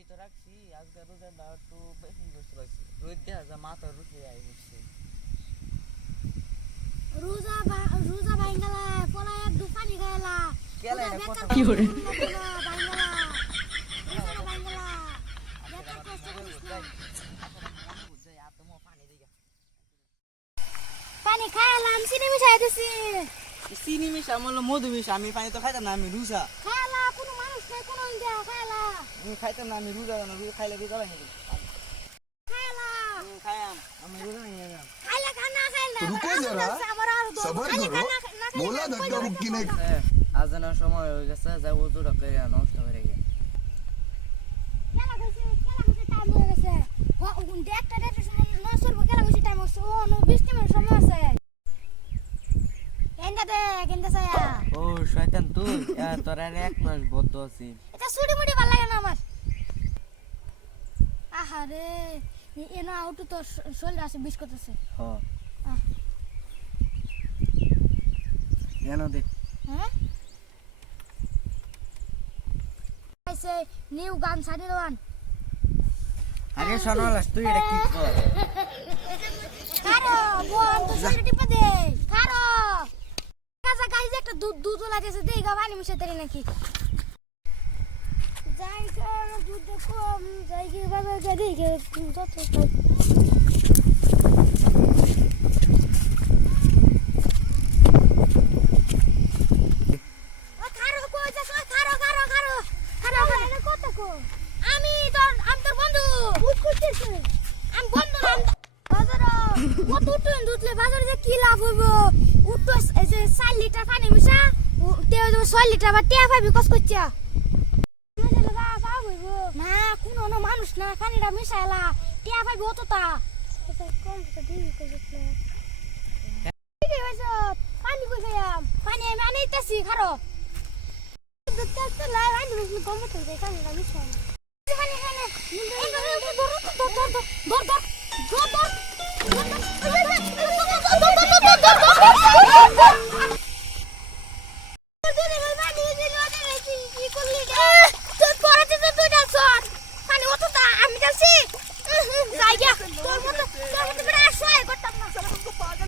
এই তো রাখছি আজকে রোজাটা একটু বেশি কষ্ট লাগছে রোদ দেখা যা মাথা রুখে আই হচ্ছে রোজা ভাঙ্গালা পলা এক দু পানি খাইলা কেলা এটা কথা কি করে ভাঙ্গালা রোজা ভাঙ্গালা বেকার কষ্ট করিস না পানি খাইলাম চিনি মিশাই দিছি চিনি মিশা আমার মধু মিশা আমি পানি তো খাইতাম না আমি রুজা খাইলা কোনো মানুষ নাই কোনো ইন্ডিয়া খাইলা আমি খাইতাম না আমি রুজা না রুজা খাইলে রুজা ভাঙে দিই খাইলা খায়াম আমি রুজা ভাঙে গেলাম খাইলা খানা খাইলা रुको जरा सबर करो बोला धक्का मुक्की नहीं আজানের সময় হয়ে গেছে যা ওজুটা করে নষ্ট হয়ে গেছে কেলা কইছে টাইম হয়ে গেছে একটা ডেটের সময় নসর কেলা কইছে টাইম হচ্ছে ও 20 মিনিট সময় আছে কেন্দা সায়া ও শয়তান তুই তোর আর এক মাস বদ্ধ আছি এটা সুড়ি মুড়ি ভালো লাগে না আমার আহারে এনা আউট তো শরীর আছে বিষ করতেছে হ্যাঁ জানো দে হ্যাঁ আইছে নিউ গান সাড়ে দেওয়ান আরে শোনালাস তুই এটা কি কর কারো বোন তো শরীর টিপে দে কারো কাজা গাইছে একটা দুধ লাগেছে দেই গা পানি মিশাতে নাকি যাই কার দুধ কম যাই কি বাবা গাদি কে যত আমি তোর বন্ধু বুঝ করতেছ আমি বন্ধু না বাজার কত টন দুধলে বাজারে যে কি লাভ হইব উঠতো এই যে 4 লিটার পানি মিশা তেও 6 লিটার বা টিয়া পাবি কস করছিয়া না কোনো মানুষ না পানিটা মিশাইলা টিয়া পাবি অতটা পানি কই খাইয়াম পানি আমি আনাইতেছি খারো ধর